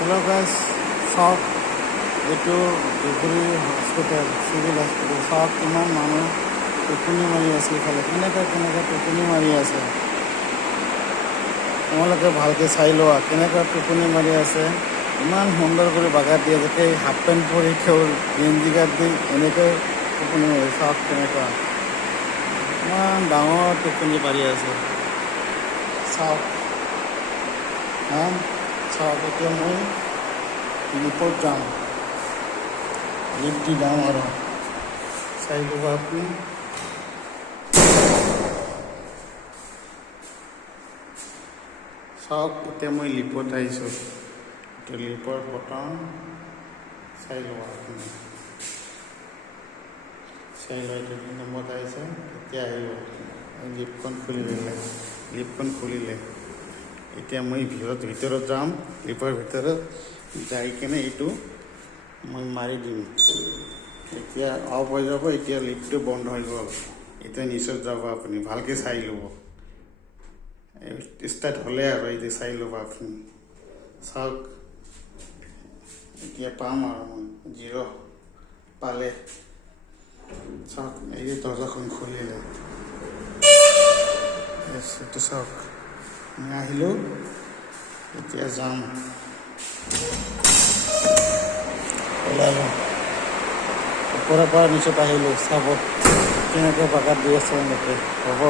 Hello guys, shop এইটো degree hospital civil hospital চাওক কিমান মানুহ টোপনি মাৰি আছে ইফালে কেনেকৈ টোপনি মাৰি আছে তোমালোকে ভালকৈ চাই লোৱা কেনেকৈ টোপনি মাৰি আছে ইমান সুন্দৰ কৰি বাগাত দিয়ে যাতে হাফ পেণ্ট পৰি গেঞ্জি গাত দি এনেকৈ টোপনি মাৰি চাওক কেনেকুৱা ইমান ডাঙৰ টোপনি মাৰি আছে চাওক চাওক এতিয়া মই লিপত যাম লিপ দি যাম আৰু চাই ল'ব আপুনি চাওক এতিয়া মই লিপত আহিছোঁ এতিয়া লিপৰ বটন চাই ল'ব আপুনি চাই লওঁ এতিয়া নম্বৰত আহিছে এতিয়া আহিব লিপখন খুলিলে এতিয়া মই ভিতৰত যাম লিপৰ ভিতৰত যাই কেনে এইটো মই মাৰি দিম এতিয়া অফ হৈ যাব এতিয়া লিপটো বন্ধ হৈ গ'ল এতিয়া নিচত যাব আপুনি ভালকৈ চাই ল'ব ষ্টাৰ্ট হ'লে আৰু এই যে চাই ল'ব আপুনি চাওক এতিয়া পাম আৰু মই 0 পালে চাওক এই যে দৰ্জাখন খুলিলে এইটো চাওক মই আহিলোঁ এতিয়া যাম ওলালোঁ ওপৰৰ পৰা নিচত আহিলোঁ চাব কেনেকৈ বাগাত দি আছে এনেকৈ হ'ব